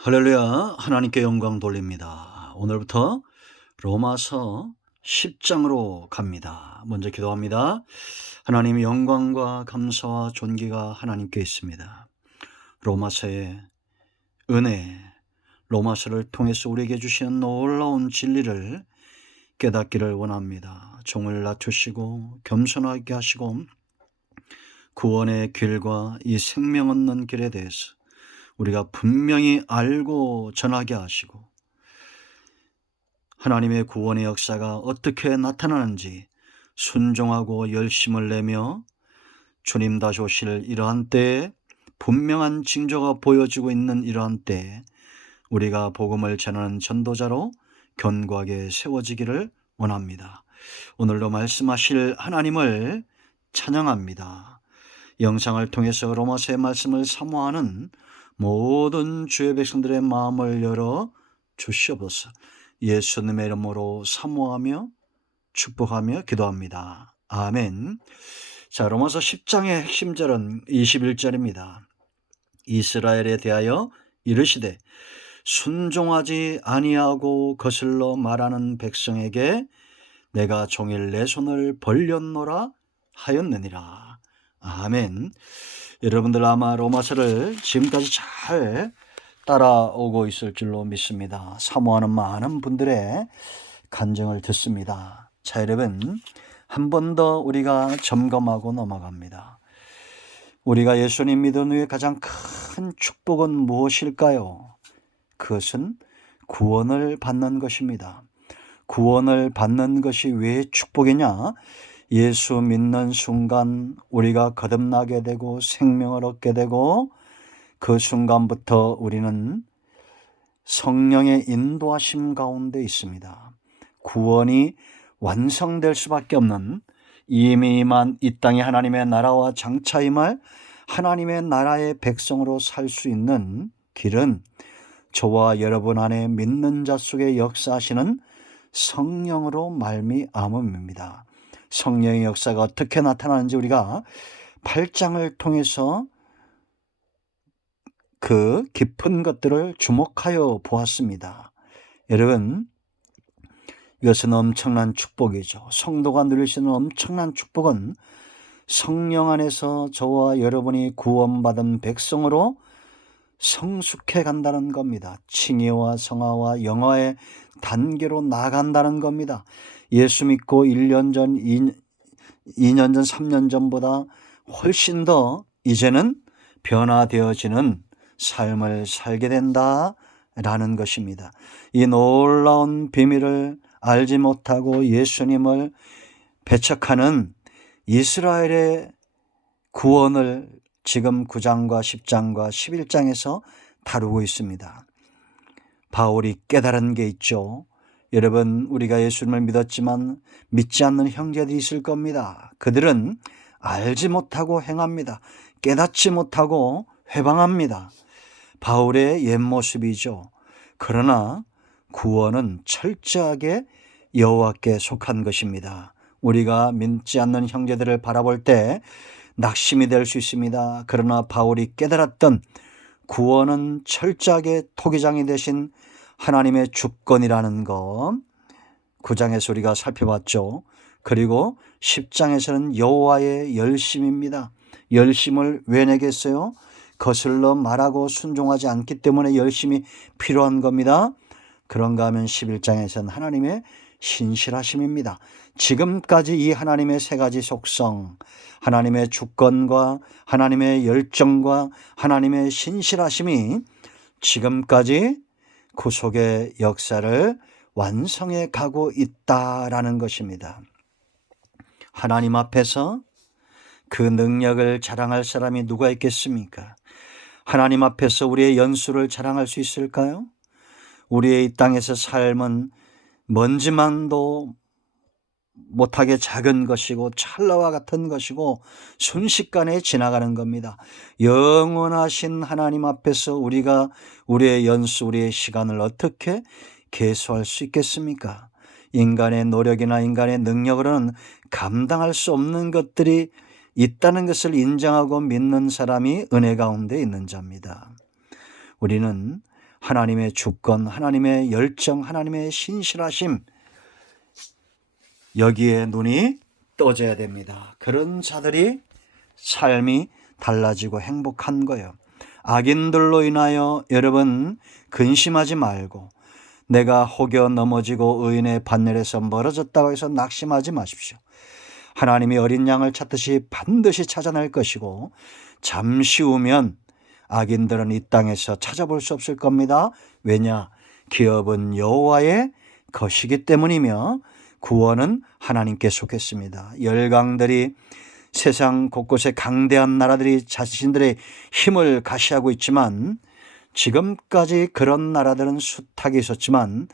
할렐루야. 하나님께 영광 돌립니다. 오늘부터 로마서 10장으로 갑니다. 먼저 기도합니다. 하나님, 영광과 감사와 존귀가 하나님께 있습니다. 로마서의 은혜, 로마서를 통해서 우리에게 주시는 놀라운 진리를 깨닫기를 원합니다. 종을 낮추시고 겸손하게 하시고 구원의 길과 이 생명 얻는 길에 대해서 우리가 분명히 알고 전하게 하시고, 하나님의 구원의 역사가 어떻게 나타나는지 순종하고 열심을 내며 주님 다시 오실 이러한 때에, 분명한 징조가 보여지고 있는 이러한 때에 우리가 복음을 전하는 전도자로 견고하게 세워지기를 원합니다. 오늘도 말씀하실 하나님을 찬양합니다. 영상을 통해서 로마서의 말씀을 사모하는 모든 주의 백성들의 마음을 열어 주시옵소서. 예수님의 이름으로 사모하며 축복하며 기도합니다. 아멘. 자, 로마서 10장의 핵심절은 21절입니다. 이스라엘에 대하여 이르시되 순종하지 아니하고 거슬러 말하는 백성에게 내가 종일 내 손을 벌렸노라 하였느니라. 아멘. 여러분들 아마 로마서를 지금까지 잘 따라오고 있을 줄로 믿습니다. 사모하는 많은 분들의 간증을 듣습니다. 자, 여러분, 한 번 더 우리가 점검하고 넘어갑니다. 우리가 예수님 믿은 후에 가장 큰 축복은 무엇일까요? 그것은 구원을 받는 것입니다. 구원을 받는 것이 왜 축복이냐? 예수 믿는 순간 우리가 거듭나게 되고 생명을 얻게 되고, 그 순간부터 우리는 성령의 인도하심 가운데 있습니다. 구원이 완성될 수밖에 없는, 이미만 이 땅에 하나님의 나라와 장차 임할 하나님의 나라의 백성으로 살 수 있는 길은 저와 여러분 안에 믿는 자 속에 역사하시는 성령으로 말미암음입니다. 성령의 역사가 어떻게 나타나는지 우리가 8장을 통해서 그 깊은 것들을 주목하여 보았습니다. 여러분, 이것은 엄청난 축복이죠. 성도가 누릴 수 있는 엄청난 축복은 성령 안에서 저와 여러분이 구원받은 백성으로 성숙해 간다는 겁니다. 칭의와 성화와 영화의 단계로 나아간다는 겁니다. 예수 믿고 1년 전, 2년 전, 3년 전보다 훨씬 더 이제는 변화되어지는 삶을 살게 된다라는 것입니다. 이 놀라운 비밀을 알지 못하고 예수님을 배척하는 이스라엘의 구원을 지금 9장과 10장과 11장에서 다루고 있습니다. 바울이 깨달은 게 있죠. 여러분, 우리가 예수님을 믿었지만 믿지 않는 형제들이 있을 겁니다. 그들은 알지 못하고 행합니다. 깨닫지 못하고 회방합니다. 바울의 옛 모습이죠. 그러나 구원은 철저하게 여호와께 속한 것입니다. 우리가 믿지 않는 형제들을 바라볼 때 낙심이 될 수 있습니다. 그러나 바울이 깨달았던 구원은 철저하게 토기장이 되신 하나님의 주권이라는 것, 9장에서 우리가 살펴봤죠. 그리고 10장에서는 여호와의 열심입니다. 열심을 왜 내겠어요? 거슬러 말하고 순종하지 않기 때문에 열심이 필요한 겁니다. 그런가 하면 11장에서는 하나님의 신실하심입니다. 지금까지 이 하나님의 세 가지 속성, 하나님의 주권과 하나님의 열정과 하나님의 신실하심이 지금까지 구속의 역사를 완성해 가고 있다라는 것입니다. 하나님 앞에서 그 능력을 자랑할 사람이 누가 있겠습니까? 하나님 앞에서 우리의 연수를 자랑할 수 있을까요? 우리의 이 땅에서 삶은 먼지만도 못하게 작은 것이고 찰나와 같은 것이고 순식간에 지나가는 겁니다. 영원하신 하나님 앞에서 우리가 우리의 연수, 우리의 시간을 어떻게 계수할 수 있겠습니까? 인간의 노력이나 인간의 능력으로는 감당할 수 없는 것들이 있다는 것을 인정하고 믿는 사람이 은혜 가운데 있는 자입니다. 우리는 하나님의 주권, 하나님의 열정, 하나님의 신실하심, 여기에 눈이 떠져야 됩니다. 그런 자들이 삶이 달라지고 행복한 거예요. 악인들로 인하여 여러분 근심하지 말고, 내가 혹여 넘어지고 의인의 반열에서 멀어졌다고 해서 낙심하지 마십시오. 하나님이 어린 양을 찾듯이 반드시 찾아낼 것이고, 잠시 후면 악인들은 이 땅에서 찾아볼 수 없을 겁니다. 왜냐? 기업은 여호와의 것이기 때문이며 구원은 하나님께 속했습니다. 열강들이, 세상 곳곳에 강대한 나라들이 자신들의 힘을 가시하고 있지만, 지금까지 그런 나라들은 숱하게 있었지만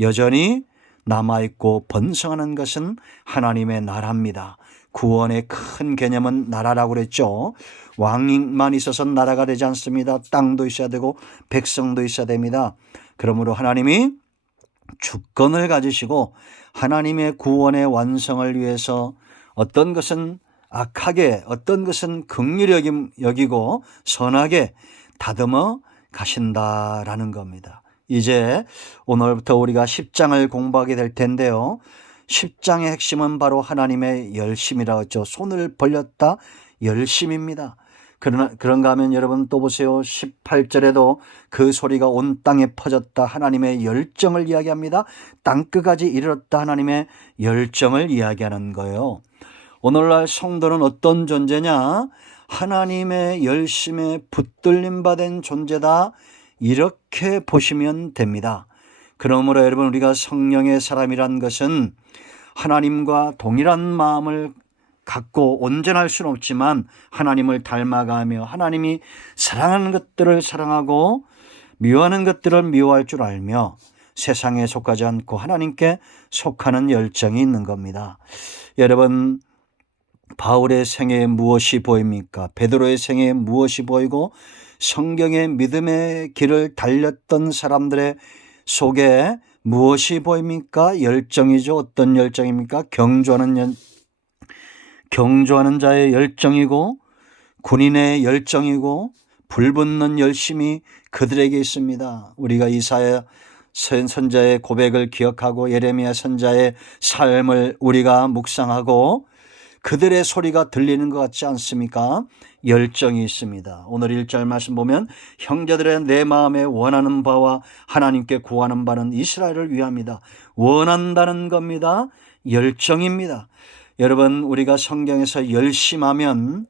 여전히 남아있고 번성하는 것은 하나님의 나라입니다. 구원의 큰 개념은 나라라고 그랬죠. 왕만 있어서 나라가 되지 않습니다. 땅도 있어야 되고 백성도 있어야 됩니다. 그러므로 하나님이 주권을 가지시고 하나님의 구원의 완성을 위해서 어떤 것은 악하게, 어떤 것은 긍휼히 여기고 선하게 다듬어 가신다라는 겁니다. 이제 오늘부터 우리가 10장을 공부하게 될 텐데요. 10장의 핵심은 바로 하나님의 열심이라고 했죠. 손을 벌렸다, 열심입니다. 그런가 하면 여러분 또 보세요. 18절에도 그 소리가 온 땅에 퍼졌다, 하나님의 열정을 이야기합니다. 땅끝까지 이르렀다, 하나님의 열정을 이야기하는 거예요. 오늘날 성도는 어떤 존재냐? 하나님의 열심에 붙들림 받은 존재다, 이렇게 보시면 됩니다. 그러므로 여러분, 우리가 성령의 사람이란 것은 하나님과 동일한 마음을 갖고 온전할 수는 없지만 하나님을 닮아가며 하나님이 사랑하는 것들을 사랑하고 미워하는 것들을 미워할 줄 알며 세상에 속하지 않고 하나님께 속하는 열정이 있는 겁니다. 여러분, 바울의 생애에 무엇이 보입니까? 베드로의 생애에 무엇이 보이고 성경의 믿음의 길을 달렸던 사람들의 속에 무엇이 보입니까? 열정이죠. 어떤 열정입니까? 경주하는 자의 열정이고 군인의 열정이고 불붙는 열심이 그들에게 있습니다. 우리가 이사야 선자의 고백을 기억하고 예레미야 선자의 삶을 우리가 묵상하고 그들의 소리가 들리는 것 같지 않습니까? 열정이 있습니다. 오늘 1절 말씀 보면 형제들의 내 마음에 원하는 바와 하나님께 구하는 바는 이스라엘을 위함이다. 원한다는 겁니다. 열정입니다. 여러분, 우리가 성경에서 열심하면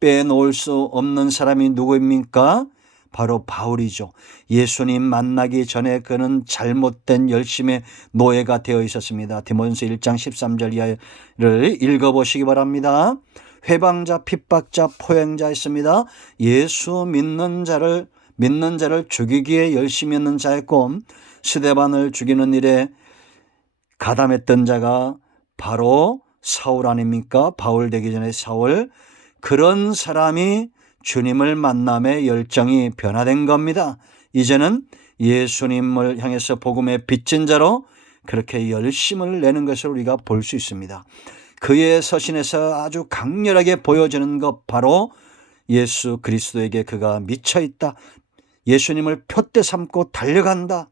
빼놓을 수 없는 사람이 누구입니까? 바로 바울이죠. 예수님 만나기 전에 그는 잘못된 열심의 노예가 되어 있었습니다. 디모데전서 1장 13절 이하를 읽어보시기 바랍니다. 회방자, 핍박자, 포행자 있습니다. 예수 믿는 자를 죽이기에 열심히 했는 자였고 스데반을 죽이는 일에 가담했던 자가 바로 사울 아닙니까? 바울 되기 전에 사울. 그런 사람이 주님을 만남의 열정이 변화된 겁니다. 이제는 예수님을 향해서 복음의 빚진 자로 그렇게 열심을 내는 것을 우리가 볼 수 있습니다. 그의 서신에서 아주 강렬하게 보여지는 것, 바로 예수 그리스도에게 그가 미쳐 있다. 예수님을 표대 삼고 달려간다.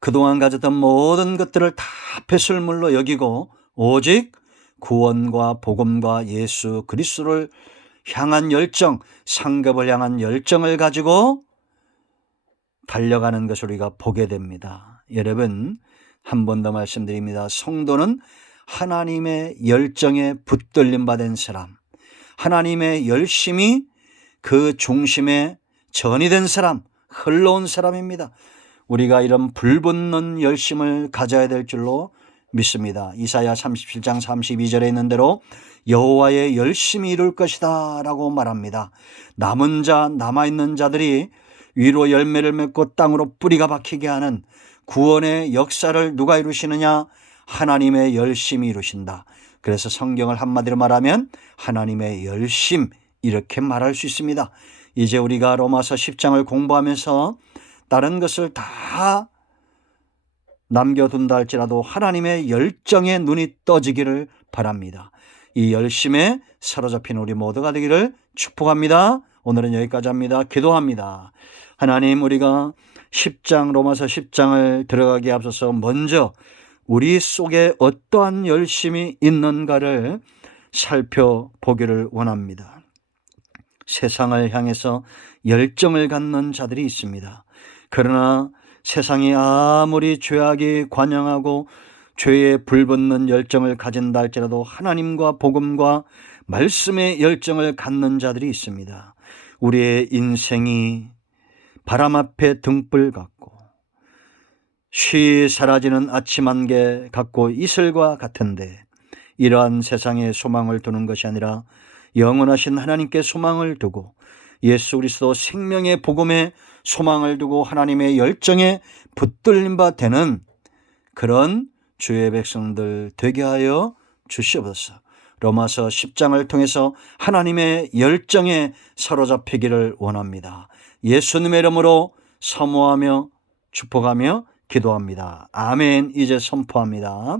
그동안 가졌던 모든 것들을 다 배설물로 여기고 오직 구원과 복음과 예수 그리스도를 향한 열정, 상급을 향한 열정을 가지고 달려가는 것을 우리가 보게 됩니다. 여러분, 한 번 더 말씀드립니다. 성도는 하나님의 열정에 붙들림 받은 사람, 하나님의 열심이 그 중심에 전이된 사람, 흘러온 사람입니다. 우리가 이런 불붙는 열심을 가져야 될 줄로 믿습니다. 이사야 37장 32절에 있는 대로 여호와의 열심히 이룰 것이다 라고 말합니다. 남아있는 자들이 위로 열매를 맺고 땅으로 뿌리가 박히게 하는 구원의 역사를 누가 이루시느냐? 하나님의 열심히 이루신다. 그래서 성경을 한마디로 말하면 하나님의 열심, 이렇게 말할 수 있습니다. 이제 우리가 로마서 10장을 공부하면서 다른 것을 다 남겨둔다 할지라도 하나님의 열정에 눈이 떠지기를 바랍니다. 이 열심에 사로잡힌 우리 모두가 되기를 축복합니다. 오늘은 여기까지 합니다. 기도합니다. 하나님, 우리가 10장 로마서 10장을 들어가기에 앞서서 먼저 우리 속에 어떠한 열심이 있는가를 살펴보기를 원합니다. 세상을 향해서 열정을 갖는 자들이 있습니다. 그러나 세상이 아무리 죄악이 관영하고 죄에 불붙는 열정을 가진다 할지라도 하나님과 복음과 말씀의 열정을 갖는 자들이 있습니다. 우리의 인생이 바람 앞에 등불 같고 쉬 사라지는 아침 안개 같고 이슬과 같은데, 이러한 세상에 소망을 두는 것이 아니라 영원하신 하나님께 소망을 두고 예수 그리스도 생명의 복음에 소망을 두고 하나님의 열정에 붙들림 바 되는 그런 주의 백성들 되게 하여 주시옵소서. 로마서 10장을 통해서 하나님의 열정에 사로잡히기를 원합니다. 예수님의 이름으로 사모하며 축복하며 기도합니다. 아멘. 이제 선포합니다.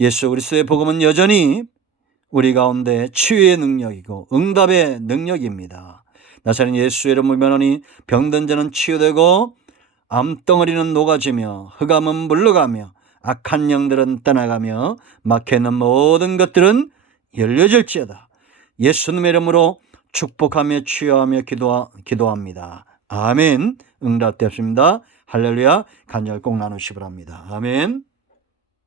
예수 그리스도의 복음은 여전히 우리 가운데 치유의 능력이고 응답의 능력입니다. 나사렛 예수의 이름을 면하니 병든 자는 치유되고 암덩어리는 녹아지며 흑암은 물러가며 악한 영들은 떠나가며 막혀있는 모든 것들은 열려질지어다. 예수님의 이름으로 축복하며 치유하며 기도합니다. 아멘. 응답되었습니다. 할렐루야. 간절 꼭 나누시 바랍니다. 아멘.